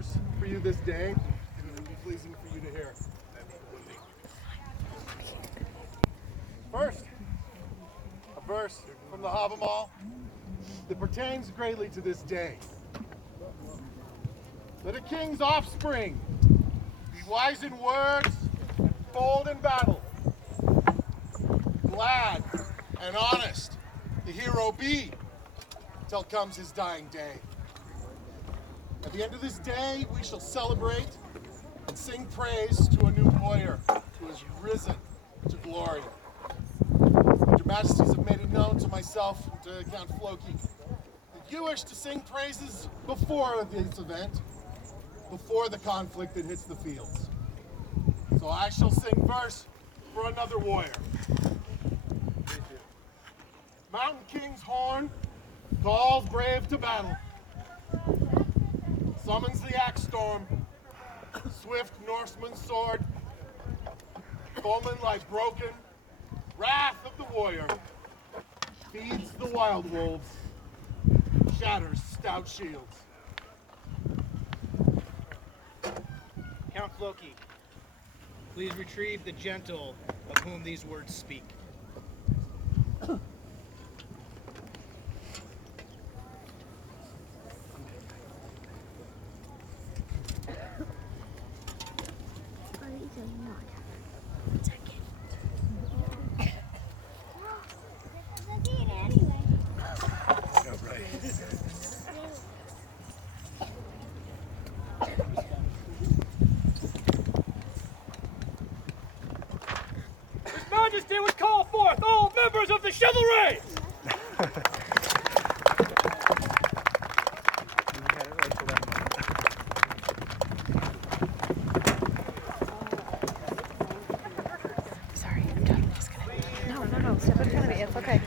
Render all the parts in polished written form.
offers for you this day, and it would be pleasing for you to hear. First, a verse from the Havamal that pertains greatly to this day. Let a king's offspring be wise in words, bold in battle, glad and honest the hero be, till comes his dying day. At the end of this day, we shall celebrate and sing praise to a new warrior who has risen to glory. Your Majesties have made it known to myself and to Count Floki that you wish to sing praises before this event, before the conflict that hits the fields. So I shall sing verse for another warrior. Mountain King's horn calls brave to battle, summons the axe storm, swift Norseman's sword, foemen lie broken, wrath of the warrior, feeds the wild wolves, shatters stout shields. Count Floki, please retrieve the gentle of whom these words speak. His Majesty would call forth all members of the chivalry! Sorry, I'm done. I'm just gonna. No. Step in front of me. It's okay.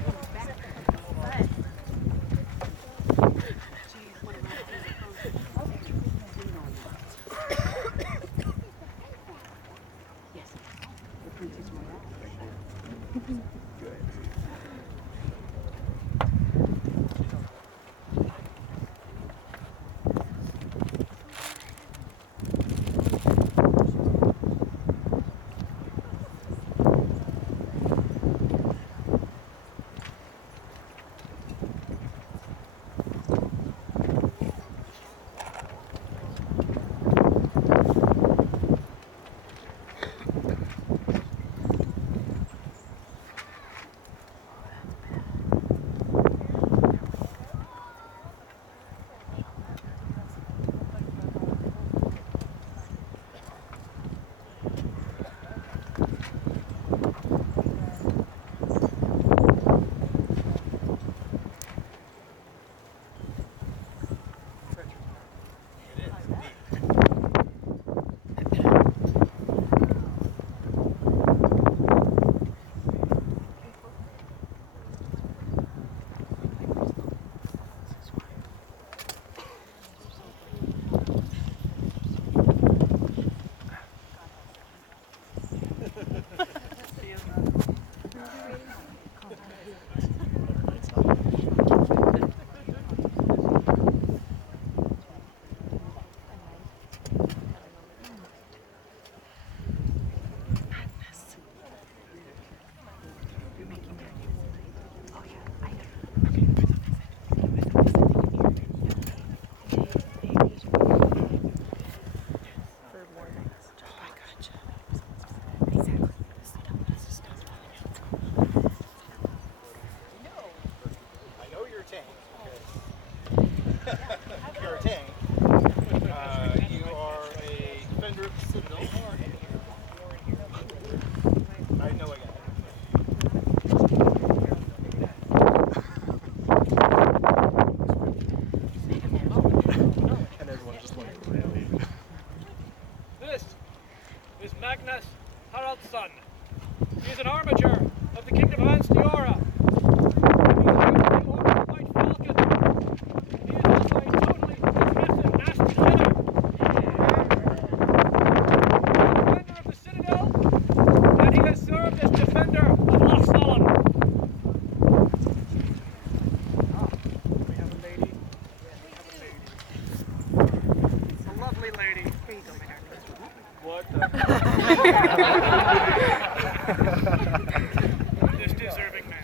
This deserving man.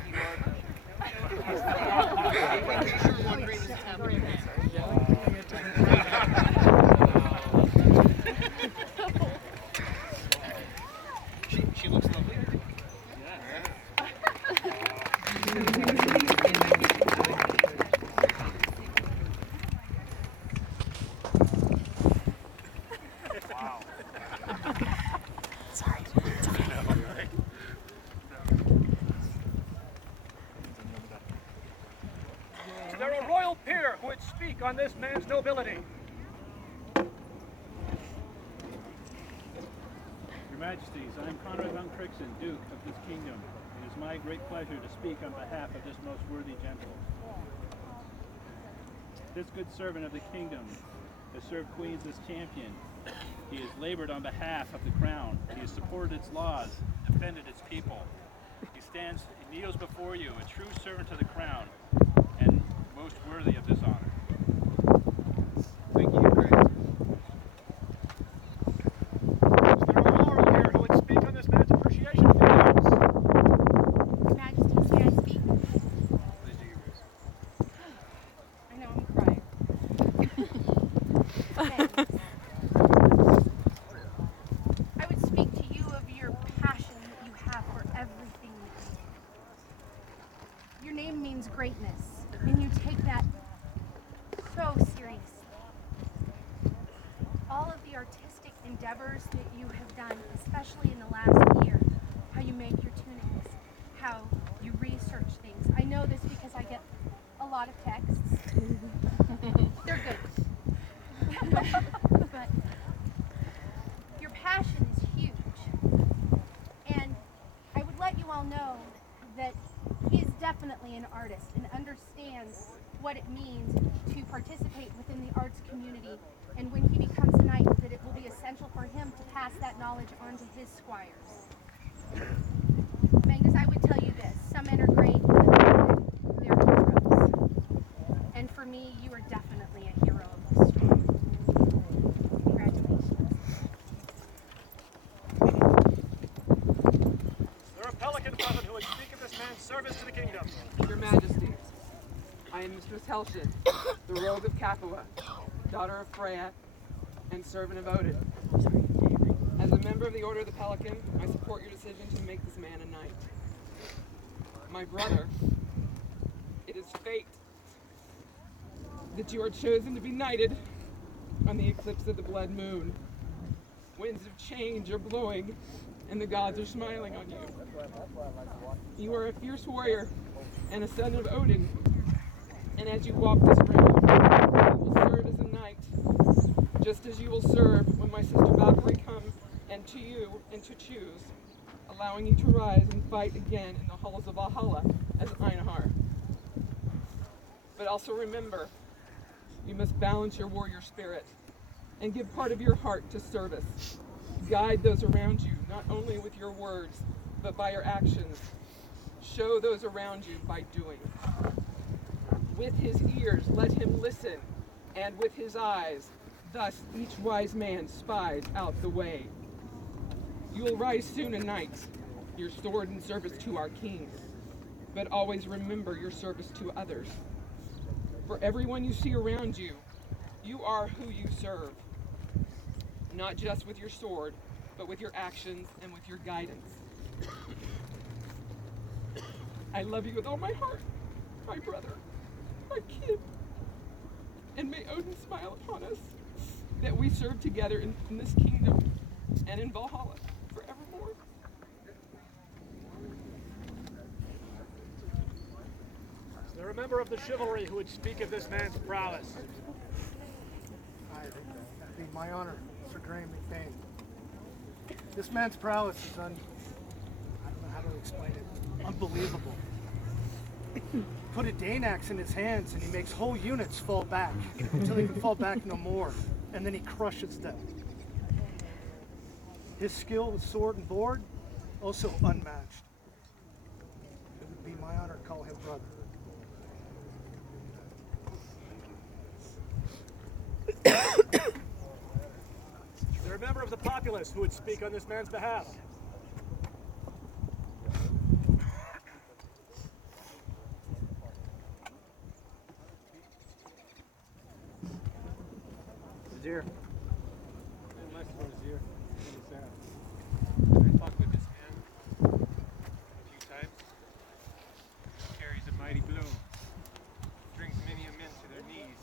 She looks lovely. Sorry. It's okay. Is there a royal peer who would speak on this man's nobility? Your Majesties, I am Conrad von Crixen, Duke of this kingdom. It is my great pleasure to speak on behalf of this most worthy gentle. This good servant of the kingdom has served Queens as champion. He has labored on behalf of the crown. He has supported its laws, defended its people. He kneels before you, a true servant to the crown, and most worthy of this honor. Thank you, Your Grace. Is there a laurel here who would speak on this man's appreciation of the arts? Your Majesties, may I speak? Please do, Your Grace. I know I'm crying. Thanks. I would speak to you of your passion that you have for everything that you do. Your name means greatness, and you take that so seriously. All of the artistic endeavors that you have done, especially in the last year, how you make your tunics, how you research things. I know this because I get a lot of texts. They're good. But your passion is huge. And I would let you all know that he is definitely an artist and understands what it means to participate within the arts community. And when he becomes a knight, that it will be essential for him to pass that knowledge on to his squires. Magnus, I would tell you this. Some men are great, but they're heroes. And for me, you are definitely a hero of the story. Congratulations. Is there a pelican present who would speak of this man's service to the kingdom? Your Majesties, I am Mistress Helshin, the Rogue of Capua, daughter of Freya, and servant of Odin. As a member of the Order of the Pelican, I support your decision to make this man a knight. My brother, it is fate that you are chosen to be knighted on the eclipse of the blood moon. Winds of change are blowing, and the gods are smiling on you. You are a fierce warrior and a son of Odin, and as you walk this realm, you will serve as a knight, just as you will serve when my sister Valkyrie come and to you and to choose, allowing you to rise and fight again in the halls of Valhalla as Einhar. But also remember, you must balance your warrior spirit and give part of your heart to service. Guide those around you, not only with your words, but by your actions. Show those around you by doing. With his ears, let him listen, and with his eyes, thus each wise man spies out the way. You will rise soon a knight, your sword in service to our king, but always remember your service to others. For everyone you see around you, you are who you serve, not just with your sword, but with your actions and with your guidance. I love you with all my heart, my brother, my kid, and may Odin smile upon us that we serve together in this kingdom and in Valhalla forevermore. Is there a member of the chivalry who would speak of this man's prowess? It'd be my honor, Sir Graham McBain. This man's prowess is I don't know how to explain it, unbelievable. Put a Dane axe in his hands and he makes whole units fall back until they can fall back no more, and then he crushes them. His skill with sword and board, also unmatched. It would be my honor to call him brother. Is there a member of the populace who would speak on this man's behalf. Vizier. I talked with this man a few times. He carries a mighty blow. Brings many a men to their knees.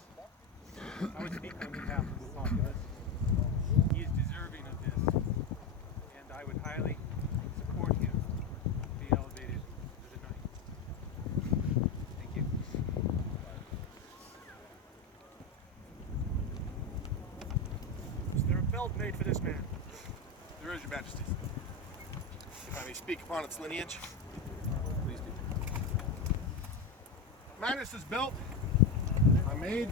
I would speak on behalf of the populace. He is deserving of this, and I would highly support him to be elevated to the knight. Thank you. Is there a belt made for this man? There is, Your Majesty. If I may speak upon its lineage. Please do. Magnus's belt I made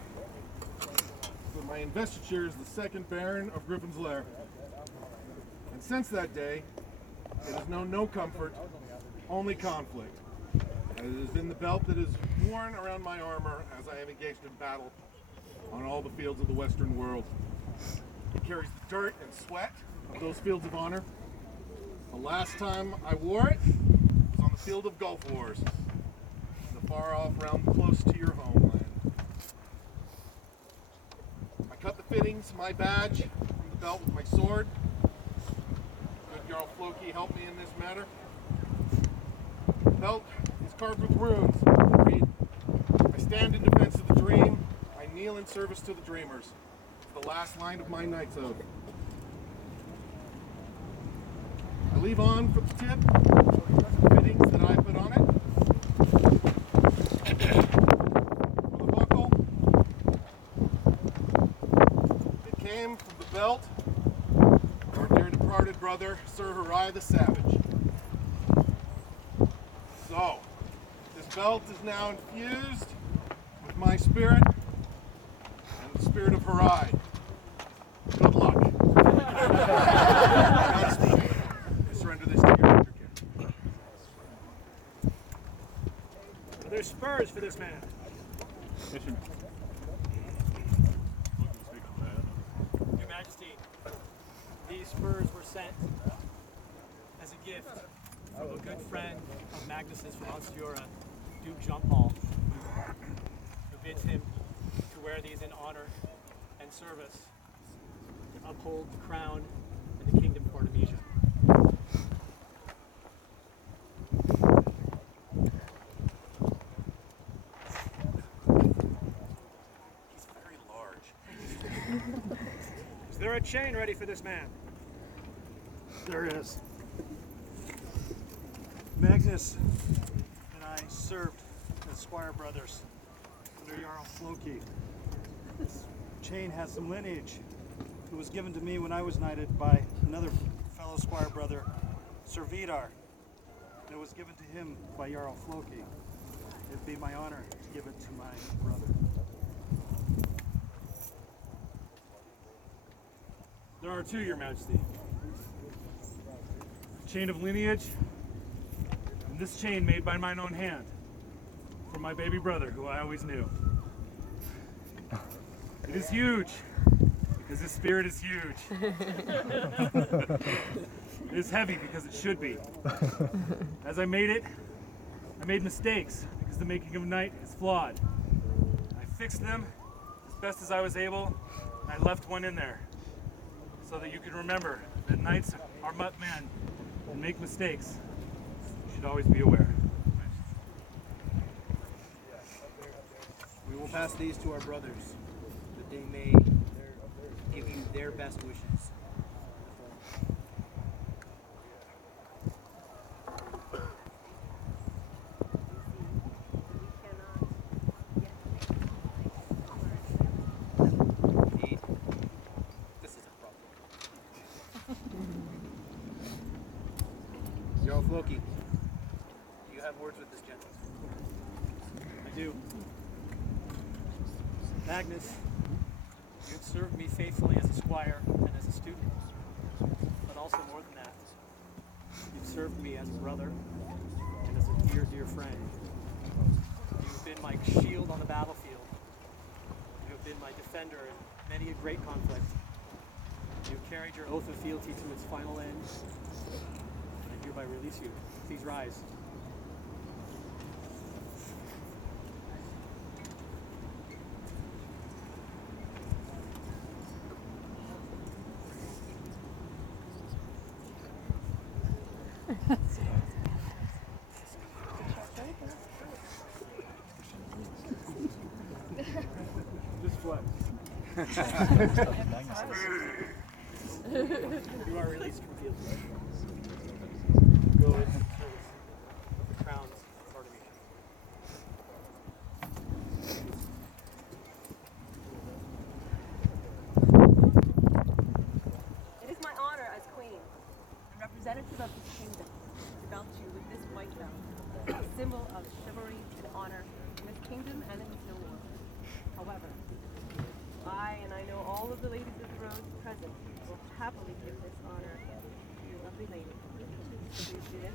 with my investiture as the second Baron of Griffin's Lair. And since that day, it has known no comfort, only conflict. And it has been the belt that is worn around my armor as I have engaged in battle on all the fields of the Western world. It carries the dirt and sweat of those fields of honor. The last time I wore it was on the field of Gulf Wars, in the far off realm close to your homeland. I cut the fittings, my badge, from the belt with my sword. Good Jarl Floki helped me in this matter. The belt is carved with runes. Read, I stand in defense of the dream. I kneel in service to the dreamers. It's the last line of my knight's oath. I leave on for the tip the fittings that I put on it. For the buckle, it came from the belt of our dear departed brother, Sir Haraldsson the Savage. So, this belt is now infused with my spirit and the spirit of Haraldsson. Good luck. Majesty, I surrender this to your care. Are there spurs for this man? Your Majesty, these spurs were sent as a gift from a good friend of Magnus's from Volch'ya, Duke Jean-Paul, who bids him to wear these in honor and service to uphold the crown and the kingdom of Artemisia. He's very large. Is there a chain ready for this man? There is. Magnus and I served as squire brothers under Jarl Floki. This chain has some lineage. It was given to me when I was knighted by another fellow squire brother, Sir Vidar. And it was given to him by Jarl Floki. It'd be my honor to give it to my brother. There are two, Your Majesty. Chain of lineage, and this chain made by mine own hand, from my baby brother, who I always knew. It is huge, because his spirit is huge. It is heavy, because it should be. As I made it, I made mistakes, because the making of a knight is flawed. I fixed them as best as I was able, and I left one in there, so that you can remember that knights are but men and make mistakes. You should always be aware. We will pass these to our brothers, that they may give you their best wishes. Indeed, this is a problem. Jarl Floki, do you have words with this gentleman? I do. Magnus, you have served me faithfully as a squire and as a student, but also more than that, you've served me as a brother and as a dear, dear friend. You've been my shield on the battlefield. You have been my defender in many a great conflict. You've carried your oath of fealty to its final end, and I hereby release you. Please rise. Just flex. You are released from fealty. Go in service of the crowns of Artemisia. It is my honor as queen and representative of this kingdom to belt you with this white belt, a symbol of chivalry and honor in this kingdom and in this noble world. However, I, and I know all of the ladies of the rose present, will happily give this honor to your lovely lady. Please do this.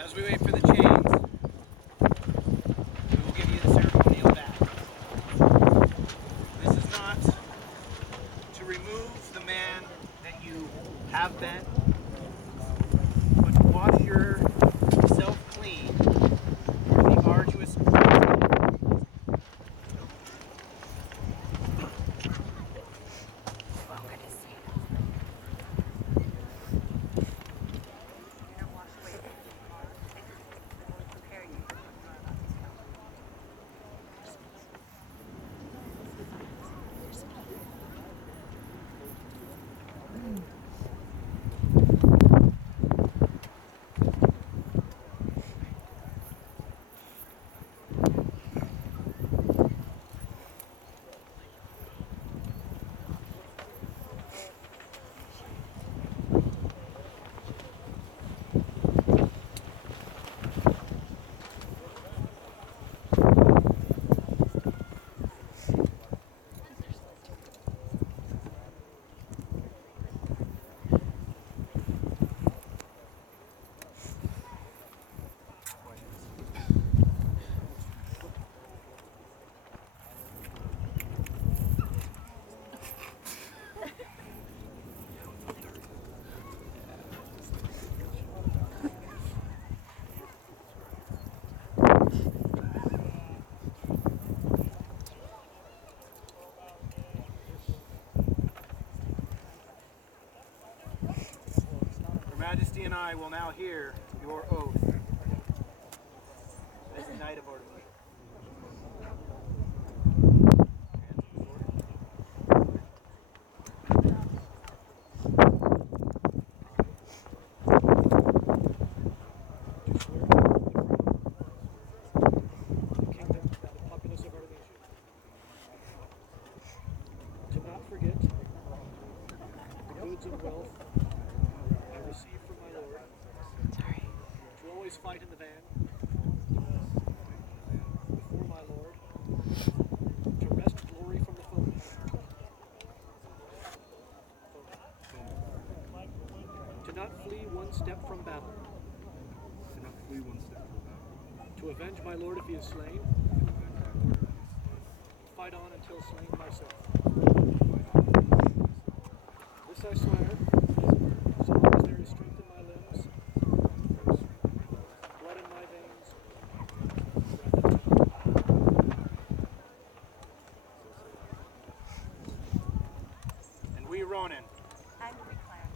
As we wait for the chains, we will give you the ceremonial bath. This is not to remove the man that you have been, but to wash yourself clean from the arduous Majesty and I will now hear your oath as the Knight of Artemisia. Kingdom and the populace of Artemisia. To not forget the goods and wealth I received from my lord. Sorry. To always fight in the van before my lord. To wrest glory from the foe. To not flee one step from battle. To not flee one step from battle. To avenge my lord if he is slain. Fight on until slain myself. This I swear, so long as there is strength in my limbs, blood in my veins, breath in my lungs. And we, Ronan, And we, Claire.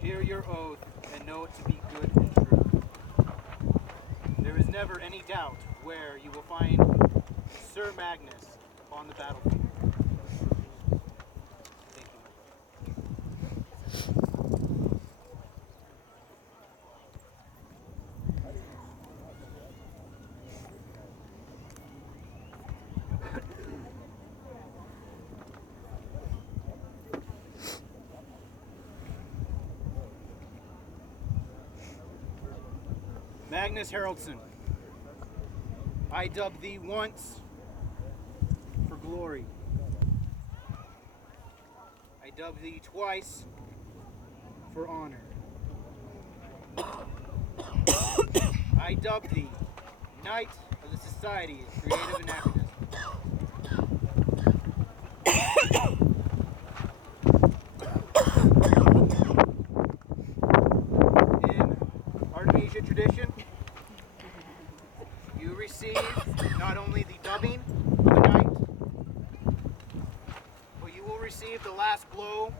hear your oath and know it to be good and true. There is never any doubt where you will find Sir Magnus upon the battlefield. Thank you. Magnus Haraldsson, I dub thee once for glory. I dub thee twice for honor. I dub thee Knight of the Society of Creative Anachronism. In Artemisia tradition, you receive not only the dubbing of the knight, but you will receive the last blow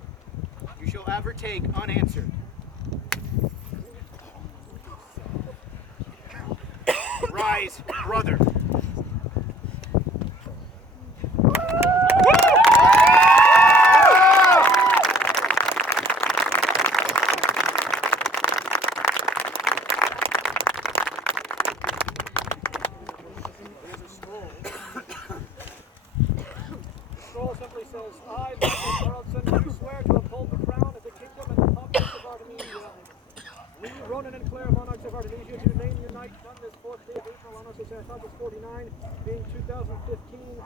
you shall ever take unanswered. Rise, brother. Scroll simply says, I, Magnus Haraldsson, do swear to uphold the crown of the kingdom and the populace of Artemisia. We, Ronan and Clare, monarchs of Artemisia, do name your knight done this 4th day of April, Anno Sacerdotis 49, being 2015.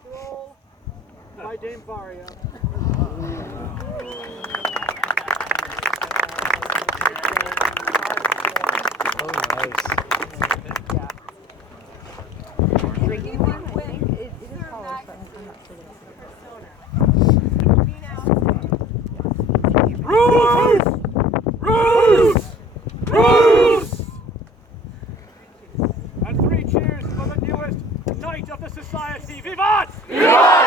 Scroll by Dame Varia. Drinking one, I think. It is polished, but I'm not sure Ruse! And 3 cheers for the newest Knight of the Society. Vivat! Vivat!